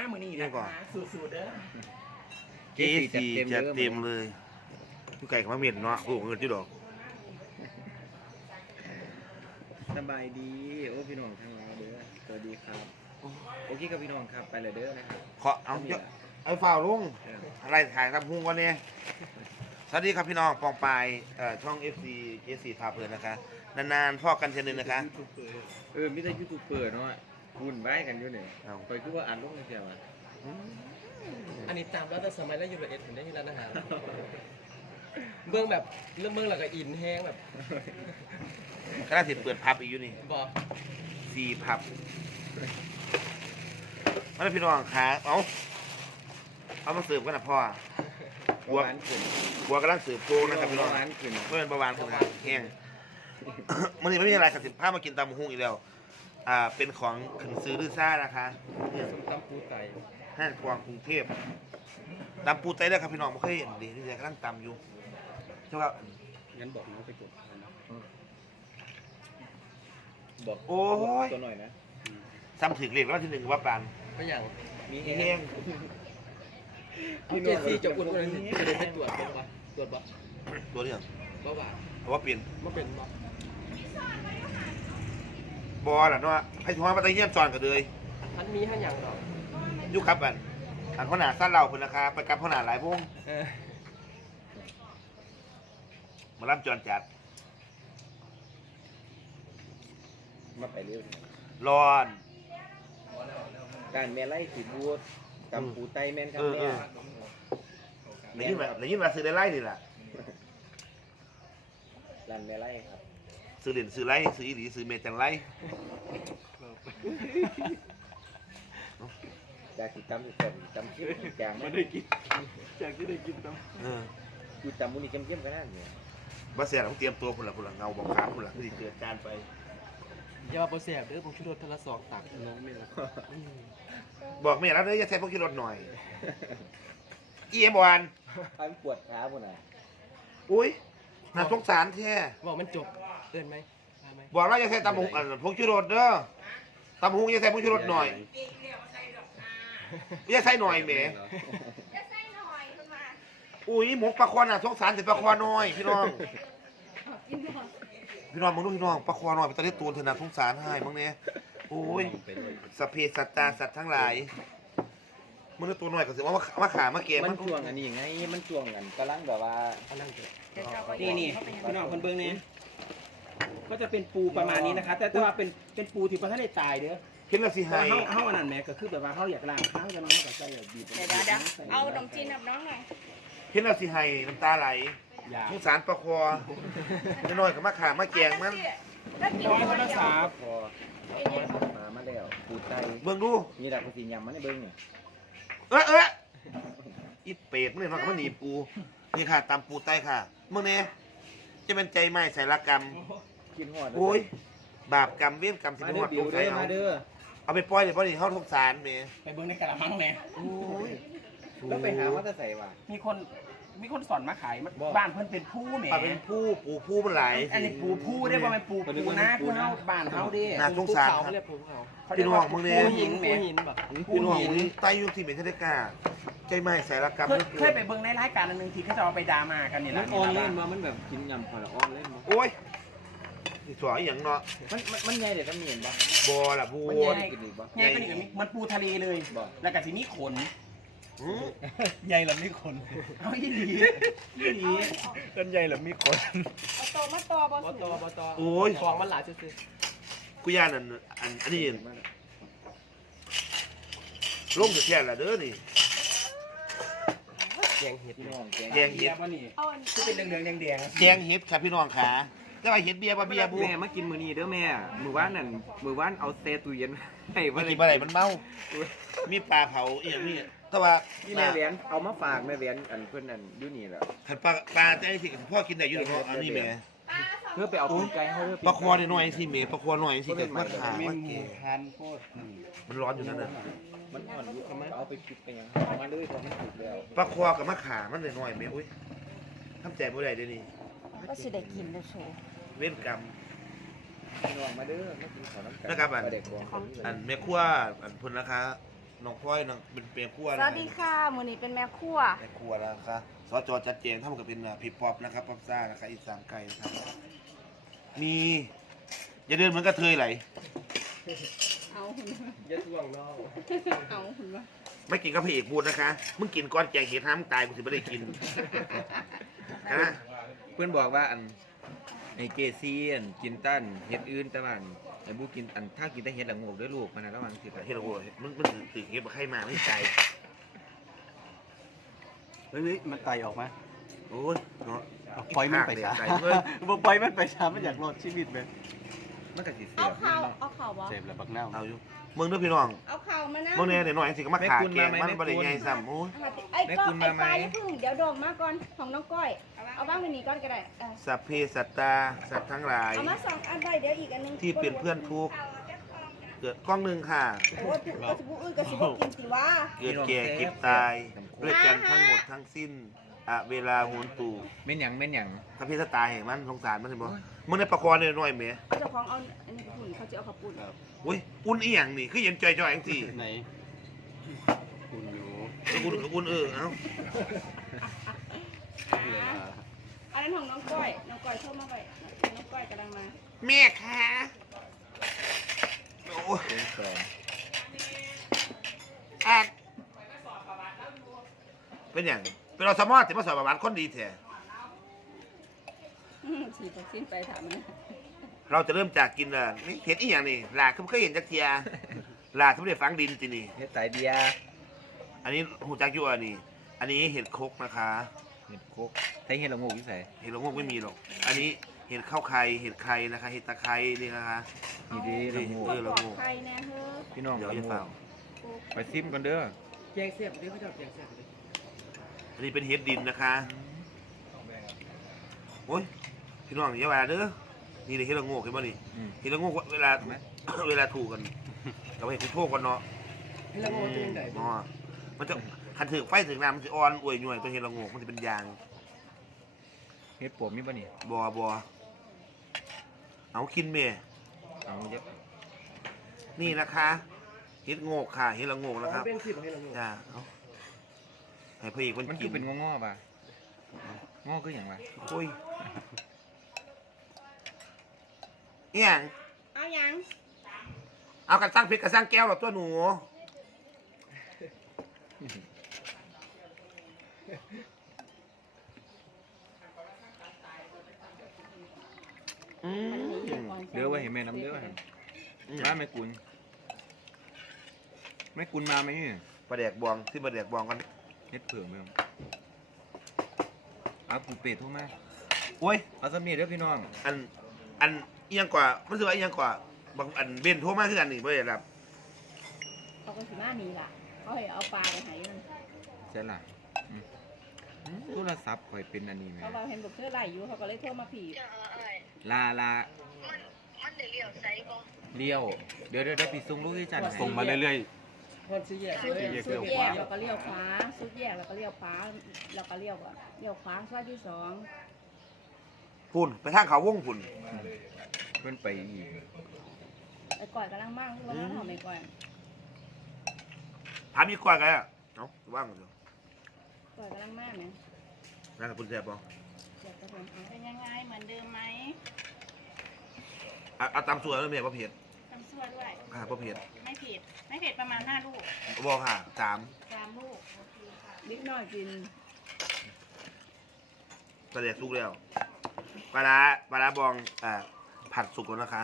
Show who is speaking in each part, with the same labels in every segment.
Speaker 1: มือนี่นะคะสูดๆเด้อ
Speaker 2: เจ๊สีจะเต็มเลยผู้ไก่กับมะเมียนเนาะโอ้เงินจุดดอก
Speaker 3: สบายดีโอ้พี่น้องทางลาวเด้อสวัสดีครับโอเคกับพี่น้องครับไปเลยเด้อนะครับ
Speaker 2: ขอเอาเยอะไอ้ฝ่าวลุงอะไรถ่ายทำพุงวันนี้สวัสดีครับพี่น้องปองปายช่อง FC เจสีพาเพลินนะคะนานๆพ่อกันเช่นนึงนะคะ
Speaker 3: มิได้ยูทูบเบอร์เนาะวุ่นวายกันอยู่เนี่ยคอยคือว่าอ่านลงในเสียวะ
Speaker 1: อันนี้ตามแล้วแต่สมัยแล้วอยู่ละเอ็ดถึงได้ที่ร้านอาหารเบื้องแบบเรื่องเบื้องหลักกับอินแห้งแบบ
Speaker 2: ขณะที่เปิดพับอีกอยู่นี่
Speaker 1: บอก
Speaker 2: 4พับมาแล้วพี่น้องขาเอามาเสิร์ฟกันนะพ่อบัวกำลังเสิร์ฟโค้งนะครับพี่น้องเพื่อนประวานคนแห้งมันนี่ไม่มีอะไรครับสิผ้ามากินตำหุ้งอีกแล้วเป็นของขึ้นซื้อดื้อซ่านะคะ
Speaker 1: ส้มตำปูไต
Speaker 2: ห้างกวางกรุงเทพตำปูไตได้ครับพี่น้องไม่เคยเห็นดีที่จะกำลังตำอยู่ใช่ไหม
Speaker 3: งั้นบอกน้องไปกดบอก
Speaker 2: โอ้ย
Speaker 3: ตัวหน่อยนะ
Speaker 2: ซ้ำถึงเรียกว่าที่1ว่าปาน
Speaker 1: ก็อย่าง
Speaker 2: มีแห้ง
Speaker 1: เจซี่จะอุ่นอะไรจะได้ไปตรวจบ้างปะตรวจปะ
Speaker 2: ตัวนี้เหรอ
Speaker 1: บ้าบ่า
Speaker 2: เพราะว่าเปลี่ยน
Speaker 1: มาเป็นปะ
Speaker 2: บอลล่ะเนาะให้ทัวร์มาตะเยี่ยมจอนกันเลย
Speaker 1: มันมีให้อย่างหรอ
Speaker 2: ยุคครับอันพ่อหนาสั้นเราคุณราคาไปกับพ่อหนาหลายวงมาล่ำจอนจัด
Speaker 3: มาไปเร็ว
Speaker 2: ร้อน
Speaker 3: การแม่ไล่สีบูดกับปูไตแม่นครับ
Speaker 2: แม่ในยิ่งมาซื้อได้ไล่นี่แหละ
Speaker 3: ร้านแม่ไล่ครับ
Speaker 2: ซื้อเหรียญซื้อไล่ซื้ออีหลีซื้อเมจังไล่
Speaker 3: จากกินตำตำชิ้นจาง
Speaker 1: ไม่ได้กินจากที่ได้กินต
Speaker 3: ำกูตำมุนีเข้มๆก็ได้เนี่ย
Speaker 2: บ้าเสียเราเตรียมตัวคนละเงาบอกขาคนละที่เกิดการไป
Speaker 1: อย่ามาโปรเซสเด้อผมชุดรถทะเลสองตักน้องไม่ละ
Speaker 2: บอกแม่แล้วเด้อจะใส่พวกกิโลหน่อยอีเอ็มวัน
Speaker 3: อันปวดขาปุ่นอ่ะ
Speaker 2: อุ้ยน่าสงสารแท้
Speaker 1: บอกมันจบเกินไหม
Speaker 2: บอกแล้วจะใส่ตำหุงพวกกิโลเด้อตำหุงจะใส่พวกกิโลหน่อยจะใส่หน่อยแหมอุ้ยหมกปลาควันน่ะสงสารแต่ปลาควันน้อยพี่น้องพี่น้องมึงดูพี่น้องปลาควันน้อยเป็นตะเล็ดตัวเถอะนะสงสารให้มึงเนี่ยโอ้ยสัพเพสัตตาสัตว์ทั้งหลายมึงตัวน้อยก็สิว่ามาขามาเกม
Speaker 3: มันช่วงอันนี้ไงมันช่วงกันกำลังแบบว่า
Speaker 1: นี่พี่น้องคนเบิ้งนี่ก็จะเป็นปูประมาณนี้นะคะแต่ว่าเป็นปูที่พระท่านได้ตายเด้อ
Speaker 2: เห็นแล้วสิหาย
Speaker 1: เขาอันนั้นแม่ก็คือแบบว่าเขาอยากล้างข้าวจะมากับใส่บีบ
Speaker 4: เดี๋ยวเอาขนมจีนกับน้องหน่อย
Speaker 2: เห็นแล้วสิหายน้ำตาไหลสงสารปลาคอน้อยก็มาขามาแกงมัน
Speaker 1: น้อยภาษา
Speaker 3: พอมาแล้วปูไต
Speaker 2: เบิ้งดู
Speaker 3: มีดักสียำมันในเบิ้งเนี่ย
Speaker 2: อีเป็ดนี่น้องก็มันหนีปูนี่ค่ะตำปูไตค่ะมึงเนี่ยจะเป็นใจไหมใส่ละกรรม
Speaker 3: กินหัว
Speaker 2: โอ้ยบาปกรรมเวียนกรรมสิบหัวตกใส่เอาไปปล่อยเลยเพราะนี่เขาสงสารเมย์
Speaker 1: ไปเบิ้งในกระมังเลย
Speaker 3: แล้วไปหาว่าจะใส่ว่า
Speaker 1: มีคนสอนมาขายบ้านเพิ่นเป็นผู้แหม
Speaker 2: เป็นผู้ปูมันไหล
Speaker 1: อันนี้ผู้ได้บ่เป็นปูนะผู้เฮาบ้านเฮาดิ
Speaker 2: น่าสงสารพี่น้องมึงเนี่ย
Speaker 1: ผู้หินแบบ
Speaker 2: พี่น้องมึงไตยุคที่เหม็นทะเลกาใจไหมใส่ละกรรม
Speaker 1: เคยไปเบิ้งในรายการอันนึงที่เขาจะเอาไปดราม่ากันนี่แหละ
Speaker 3: ออนเล่นมามันแบบกินยำพอละออนเล่นมา
Speaker 2: โอ้ยนี่สวยอย่างเนาะ
Speaker 3: มันใหญ่เดี๋ยวก็มีเห็นปะ
Speaker 2: บอล่ะบัว
Speaker 1: ใหญ่ก็นี่มันปูทะเลเลยแล้วก็สิมีขนใหญ่แล้วมีขนเอายี่หลีต้นใหญ่แล้วมีขน
Speaker 4: มาตอ
Speaker 1: โอ้ยฟองมันหลายซื่อ
Speaker 2: กูย่านอันนี้ล่มจะแค่ละเด้อนี่
Speaker 1: แกงเห็ด
Speaker 2: แกงเห็ด
Speaker 1: ที่เป็นเหลืองๆแดง
Speaker 2: ๆแกงเห็ดครับพี่น้องขาจะไปเห็ดเบียร์บู
Speaker 3: แม่มากินมื้อนี้เด้อแม่มื้อวานเอาเซตู้เย็นให้
Speaker 2: ว่ากินอะไรมันเมามีปลาเผาอย่างนี้แต่ว่า
Speaker 3: แม่แหวนเอามาฝากแม่แหวนอันเพื่อนนั่นอยู่นี่แหละ
Speaker 2: ขันปลาจะให้สิพ่อกินได้อยู่เนาะอันนี้แม่
Speaker 3: เพื่อไปเอาปีกไก่เขาเพื่อ
Speaker 2: ปลาคอหน่อยสิแม่ปลาคอหน่อยสิเด็ดมากขาว่าเก๋มันร้อนอยู่นั่นน่ะ
Speaker 3: มันอ่อนอยู่เอาไปปิดไปยังมาเลยพอมันสุกแล้ว
Speaker 2: ปลาคอกับมะขามันหน่อยแม่อุ้ยทำแจกบ่ได้เดี๋ยวนี้
Speaker 4: ก็สิได้กินนะโช
Speaker 2: เว้นกรรม
Speaker 3: ลองมาเด้อไม่กินขอน้ำ
Speaker 2: นะครับอันแม่ครัวอันพุ่นนะคะน้องพลอยน้องเป็นเปียครัว
Speaker 4: ส
Speaker 2: นะ
Speaker 4: วัสดีค่ะมื้อนี้เป็นแม่ครัว
Speaker 2: แม่ครัวนะคะสจจัดแจงเท่ากับเป็นพี่ป๊อปนะครับป๊อปซ่านะครับอีสานไก่นะครับมีอย่าเดินเหมือนกระเทยไหล
Speaker 4: เอาหุ่น
Speaker 3: อย่าทวงน้อง
Speaker 4: เอาหุ่นวะ
Speaker 2: ไม่กินกับพระเอกบูดนะคะมึงกินก้อนแกงเห็ดห้ามงตายกูสิไม่ได้กินนะ
Speaker 3: เพื่อนบอกว่าอันไอเกซี่อันกินตั้นเห็ดอื่นแต่ว่าอันไอบูกินอันถ้ากินแต่เห็ดละโงกด้วยลูกมันนะระวังสิครับ
Speaker 2: เฮ็ดโอ้ยมันถือเฮ็ดมาไข่มาไม่ใจ
Speaker 1: เฮ้ยมันไตออกมา
Speaker 2: โอ้ยเนาะ
Speaker 1: ปล่อยมันไปซะ
Speaker 2: ใจเว้ย
Speaker 1: บ่ปล่อยมันไปซะมันอยากรอดชีวิตเลย
Speaker 3: มันก็สิเสี
Speaker 4: เอา
Speaker 3: ยบ
Speaker 4: ข้าวเอาข้าวบ่
Speaker 1: เจ็บแล้วบักเน่า
Speaker 2: เอาอยู่มึงเด้อพี่น้อง
Speaker 4: เอาข้าวมานะ
Speaker 2: มึงเนี่ยหน่อยสิก็มาขาแกงมันบ่ได้ใหญ่ซ้ำโอ้ย
Speaker 4: ไอ้ก้อนไอ้ปลาอย่าเพิ่งเดี๋ยวโดมมาก่อนของน้องก้อยเอาบ้างวันนี้ก่อนก็ได้
Speaker 2: สัพเพสัตตาสัตว์ทั้งหลาย
Speaker 4: เอามาสองอันไปเดี๋ยวอีกอันนึง
Speaker 2: ที่เป็นเพื่อนทุกข์เกิดกล้องหนึ่งค่ะ
Speaker 4: โอ้ยเอาสิบุอื่นก็สิบ่กินสิว่า
Speaker 2: เกิดแก่เก็บตายด้วยกันทั้งหมดทั้งสิ้นอะเวลาโหนตู่
Speaker 3: เม่นหยังเม่นหยัง
Speaker 2: ถ้าพี่ถ้าตายเห็นมันสงสารมันสิบ่มึงได้ประกรณ์หน่อยๆแหม
Speaker 4: เอาเจ้าของเอาอันนี้หุ่นเขาจะเอาข้าวปุ้น
Speaker 2: อุ้ยอุ่นอีหยังนี่คือเย็นจ่อยๆจังซี่
Speaker 1: ไหนคุณอยู่
Speaker 2: อุ่นเอ้า
Speaker 4: อันนั้นของน้องก้อยน้องก้อยเข้ามาไปน้องก้อยกำลังมา
Speaker 2: แม่ค่ะโอ้ย
Speaker 3: เป็นสอง
Speaker 2: อ่ะเป็นหยังเป็นเราสมอดสิมาสอบประวัติคนดีแท้
Speaker 4: ฉีดวัคซีนไปถามมัน
Speaker 2: เราจะเริ่มจากกินนี่เห็ดอีหยังนี่หลาคือบ่เคยเห็นจักเทียหลาที่ไม่ได้ฝังดินตินี่
Speaker 3: เห็ดสายเดีย
Speaker 2: อันนี้หูจักอยู่อันนี้ อันนี้เห็ดคกนะคะ
Speaker 3: เห็ดโคกใช้เห็ดละโงกที่ใส่
Speaker 2: เห็ดละโงกไม่มีหรอก อันนี้เห็ดข้าวไข่เห็ดไข่นะคะ เห็ดตะไคร้นี่นะคะ
Speaker 3: นี่ดีละโงก
Speaker 2: เออละโงก
Speaker 4: ใครแน่เฮ้อ
Speaker 3: พี่น้อง
Speaker 2: เดี๋ยว
Speaker 3: ละ
Speaker 2: จะ
Speaker 3: โง
Speaker 2: เฝ้าก
Speaker 3: ไปซิมกันเด้อ
Speaker 1: แจงเสียบดิเขาจะแจงเสียบดิ
Speaker 2: อันนี้เป็นเห็ดดินนะคะโอ้ยพี่น้องอย่าว่าเด้อนี่เลยเห็ดละโงกเห็นป่ะนี่
Speaker 3: อืม
Speaker 2: เห็ดละโงกเวลา เวลาถูกกันเราไปเห็ดคุณโทษกันเนาะ
Speaker 1: แล้วโง่ตัวไหน
Speaker 2: อ๋อมันจะคันถือไฟถึงน้ำมันจะอ่อนอวยหน่วยตัวเห็ดละโงกมันจะเป็นยาง
Speaker 3: เห็ดปวมมีป่ะนี่
Speaker 2: บเอากินเมย
Speaker 3: เอาเยอะ
Speaker 2: นี่นะคะเห็ดโงกค่ะเห็ดละโงกนะครับ
Speaker 1: เป็นสิบให้เราโง่
Speaker 2: จ้าเอาให้พี่คน
Speaker 3: มัน
Speaker 2: กิ
Speaker 3: คือน เป็นงอๆป่ะงอคืออย่างไร
Speaker 2: โอ้ยอหย่าง
Speaker 4: เอายัง
Speaker 2: เอากระซังเพชรกระซังแก้วหรอตัวหนูอืม
Speaker 3: เด้อว่าเห็นแม่น้ำเด้อว่าเห็นมาแม่กุลแม่กุลมาไหมนี่
Speaker 2: ปลาแดกบองที่ปลาแดกบองกัน
Speaker 3: เฮ็ดเผื่อเมืองเอาปูเป็ดโทั่วมา
Speaker 2: โอ้ย
Speaker 3: เอาสำเนียงเด้อพี่น้อง
Speaker 2: อันเอียงกว่ามันคือว่าเอียงกว่าบางอันเบนโทรมาคือกันนี่ไม่ได้รับ
Speaker 4: เขาก็สิมานี่ล่ะเขาให้เอาปลาไปให้มัน
Speaker 3: ใช่ล่ะอืมโทรศัพท์ข่อยเป็นอันนี้ไหม
Speaker 4: เขาบอกเห็นบอกเธอไหลอยู่เขาก็เลยโทรมาผี
Speaker 3: ลา
Speaker 5: มันได้เลี้ยวไซบ่
Speaker 3: เลี้ยวเดี๋ยวพี่ส่งลูกที่จันให้
Speaker 1: ส่งมาเรื่อย
Speaker 4: สุดสุดแยกแล้วก็เลี้ยวขวาสุดแยกแล้วก็เลี้ยวขวาแล้วก็เลี้ยวขวาซอยที่สอง
Speaker 2: พุ่นไปทางเขาวงพุ่น
Speaker 3: เพิ่นไปอีก
Speaker 4: ไอ้ก่อยกำลังมั่งคือว่าน้าหอมไอ้ก่อย
Speaker 2: ถามอีกกว่ากันอ่ะเนาะว่างกันอยู่
Speaker 4: ก่อยกำลังมั่งเนี่ย
Speaker 2: นั่นกับพุ่นแซ่บบ่
Speaker 4: เดี๋ยวจะเป็นเอา
Speaker 5: เป็นยังไงเหมือนเดิมไหม
Speaker 2: เอาตามส่วนแล้วแม่บ่เผ็ด
Speaker 5: ตำซั่วด้วย
Speaker 2: ค่ะบ่เผ็ด
Speaker 5: ไม่ผิด ไม่ผิดประมาณ5 ลูก
Speaker 2: บ่ค่ะ3
Speaker 5: 3 ลูก โอเคค่ะ
Speaker 4: นิดหน่อยกิน
Speaker 2: ปลาแดกสุกแล้วปลาร้าบองผัดสุกแล้วนะคะ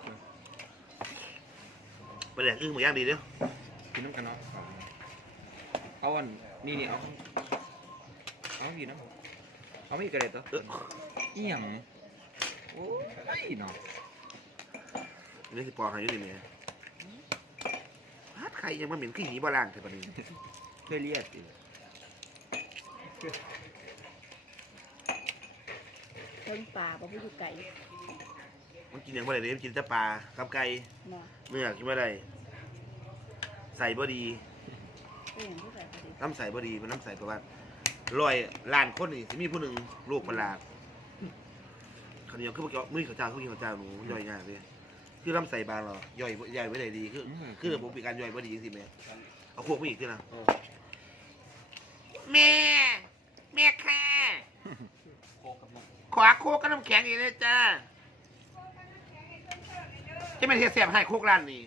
Speaker 2: ปลาแดกอึ้งหมูย่างดีเด้อ
Speaker 3: กินน้ำกันเนาะเอาอันนี่เอาอีกนะเอาไม่อีกกระเด็ดตัวอีหยังโอ้ยเนาะ
Speaker 2: นี่คือปอกให้อยู่นี่แม่พัดไข่ยังมาเหม็นขี้หีบ่ล่างแต่ปานนี้
Speaker 3: เคยเรียกสิ
Speaker 4: ต้นป่าบ่ผู้อยู่ไก่
Speaker 2: มันกินอย่างบ่ได้เลยมันกินแต่ปลากับไก่
Speaker 4: เนาะ
Speaker 2: เนื้อกินบ่ได้ใส่บ่ดี
Speaker 4: ก็อย่างที่ใส่พอดี
Speaker 2: น้ำใส่บ่ดีมันน้ำใส่ประมาณ100 ล้านคนนี่สิมีผู้หนึ่งโรคประหลาดขาวเหนียวคือบ่เกี่ยวมื้อข้าวเจ้าคือกินข้าวเจ้าหนูมันย่อยยากเลยคือน้ำใส่บางเหรอย่อยไว้ได้ดีคือผมมีการย่อยบ่ดีจังซี่แม่เอาโคกมาอีกทีนะแม่ค่ะขอโคกกับน้ำแข็งอีกเลยจ้าจะไม่เทียบเสียบให้โคกร้านนี้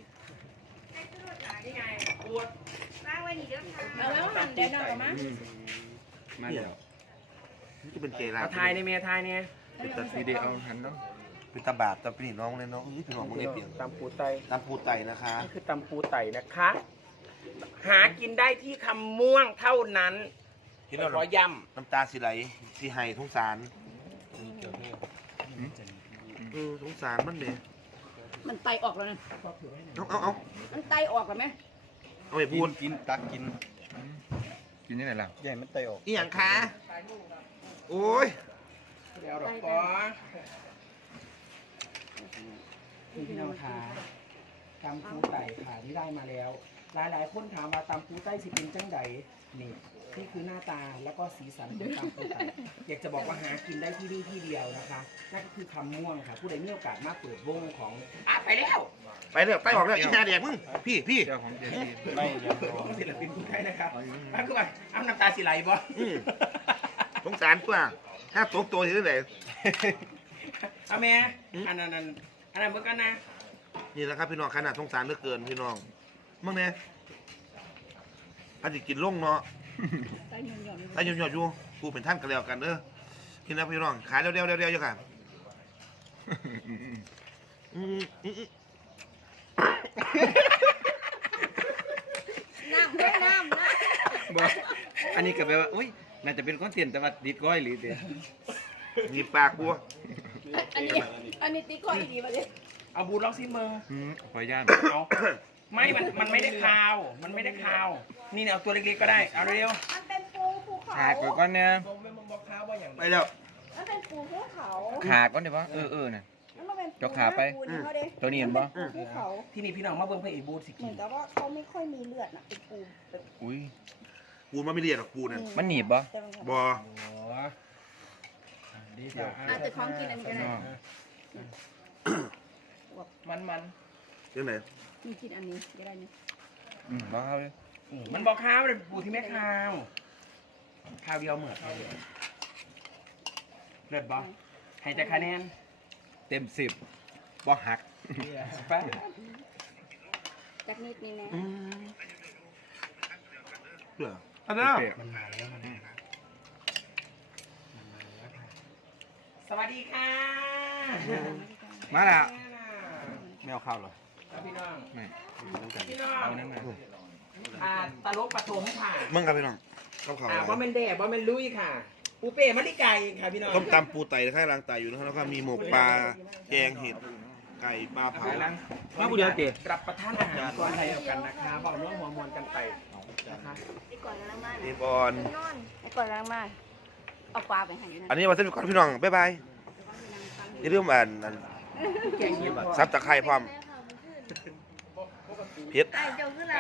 Speaker 4: เอาแล้วหั่นเดี๋ยวน้องเอามา
Speaker 3: มาเดี๋ยว
Speaker 2: นี่จะเป็นเจร้าน
Speaker 1: เอาทายในเมียทายเนี่ย
Speaker 3: เป็นตัดซีดีเอาหันเนาะ
Speaker 2: เป็นตาบาดตาพี่น้องเลยเนาะนี่พี่น้องมึงเนี่ยเปลี่ยน
Speaker 1: ตำปูไต
Speaker 2: ตามภูไตนะคะ
Speaker 1: นี่คือตำปูไตนะคะ หากินได้ที่คำม่วงเท่านั้น
Speaker 2: เห็นแล้ว
Speaker 1: ขอย้
Speaker 2: น้ำตาสิไหลสิไห้สงสารสงสารมันเนี่ย
Speaker 4: มันไตออกแล้วนะ
Speaker 2: เอา
Speaker 4: มันไตออกแล้วไหม
Speaker 2: เอาไปพูด
Speaker 3: กินตักกินกินยังไงล่ะ
Speaker 1: ำใหญ่มันไตออก
Speaker 2: อีหยังคะโอ้ย
Speaker 1: เดี๋ยวดอกปอพี่น้องขาตำปูไตค่ะที่ได้มาแล้ว หลายคนถามว่าตำปูไตสิเป็นจังใดนี่คือหน้าตาแล้วก็สีสันของตำปูไตอยากจะบอกว่าหากินได้ที่นี่ที่เดียวนะคะนั่นก็คือคำม่วงค่ะ ผู้ใดมีโอกาสมาเปิดวงของไปแล้ว
Speaker 2: ไปเลยไปออกแล้วอีหาแดกมึงพี่
Speaker 3: เจ้าของเจดี
Speaker 1: ไม่เดี๋ยวศิลปินผู้ไทยนะครับเอาขึ้นมาเอาน้ำตาสิไหลบ่
Speaker 2: สงสารตัวถ้าตกตัวอยู่ที่ไหน
Speaker 1: เอาแม่อันนั้นเมื่อกันนะ
Speaker 2: นี่แหละครับพี่น้องขนาดสงสารเหลือเกินพี่น้องมึงเนี่ยอันที่กินลงเนาะ
Speaker 4: ไตหย่อน
Speaker 2: ไอ้ยอดอยู่กูเป็นท่านกันแล้วกันเด้อกินแล้วพี่น้องขายเร็วอยู่ค่ะ
Speaker 4: น้ำด้วยน้ำนะ
Speaker 3: บอกอันนี้ก็แปลว่าอุ้ยน่าจะเป็นคอนเทนต์แต่ว่าดิดก้อยหรือเดีย
Speaker 2: มีปากกู
Speaker 4: อันนี้ติ๊กก้อยดีมาเลย
Speaker 1: เอาบูดลองซิเมอร์
Speaker 3: ขออนุญาต
Speaker 1: เอาไม่มันไม่ได้คาวมันไม่ได้คาวนี่เนี่ยเอาตัวเล็กๆก็ได้เอาเร็ว
Speaker 5: มันเป็นปูภูเขา
Speaker 3: ขาก่อนก่อนเนี่ย
Speaker 1: ผมไม่บอกคาวว่าอย่าง
Speaker 2: ไปแล้ว
Speaker 5: มันเป็นปูภูเขา
Speaker 3: ขาก่อนเดี๋ยววะน่ะ
Speaker 5: แล้วมันเป็น
Speaker 3: ยกขาไป
Speaker 5: ปูนี่เขาเด้
Speaker 3: ตัวนี้เห็นปะ
Speaker 5: ปูภูเขา
Speaker 1: ที่นี่พี่น้องมาเบิ่งพระเอกบูดสิ
Speaker 5: เหมือนกับว่าเขาไม่ค่อยมีเลือดนะเป็นปูแบบ
Speaker 3: อุ้ย
Speaker 2: กูมันไม่เรียนหรอกกูเนี่ย
Speaker 3: มันหนีบปะ
Speaker 5: แต่มันก็
Speaker 2: บอ
Speaker 1: ดีจ้ะ
Speaker 4: อาจจะของกินอันนี้ก็ได้
Speaker 1: มัน
Speaker 2: เรื่องไหน
Speaker 4: มีกินอันนี้ก็ได้เนี่ย
Speaker 3: บ้าเลย
Speaker 1: มันบอกคาวเลยบูที่ไม่คาวคาวเดียวเหมือนเลิศบอให้แต่คะแนน
Speaker 3: เต็ม10บ่หัก
Speaker 1: ไป
Speaker 4: จักนิดนี่นะ
Speaker 2: เพื่ออันนั้น
Speaker 1: มันมาแล้วสวัสดีค่ะ
Speaker 3: มาแล้วไม่เอาข้าวเหรอ
Speaker 1: พี่น้อง
Speaker 3: ไม่
Speaker 1: พี่น้อง
Speaker 3: เอานั่นมา
Speaker 1: ตลกปฐมค่ะ
Speaker 2: มึงครับพี่น้องข้าวขาว
Speaker 1: บ่แม่นแด่บ่แม่นลุยค่ะ ปูเป้มะลิไก่ค่ะพี่น้อง
Speaker 2: ต้มตำปูไตข้าวรางไตอยู่นะครับแล้วก็มีหมกปลาแกงเห็ดไก่ปลาเผา
Speaker 3: มาผู้เดียวเตะ
Speaker 1: กลับประทานอาหารก่อนไทยกันนะคะบอกน้องหัวมวลกันไปนะคะ
Speaker 5: ไอ้ก่อนล้างบ้าน
Speaker 2: เดบอล
Speaker 4: ไอ้ก่อนล้างมาเอาปลาไปให้อยู่นะ
Speaker 2: อันนี้มาเส้นก่อนพี่น้องบ๊ายบายอย่าลืมอ่านซับตะไคร้พร้อมเผ็ด
Speaker 5: ไอ้เจ้าคือ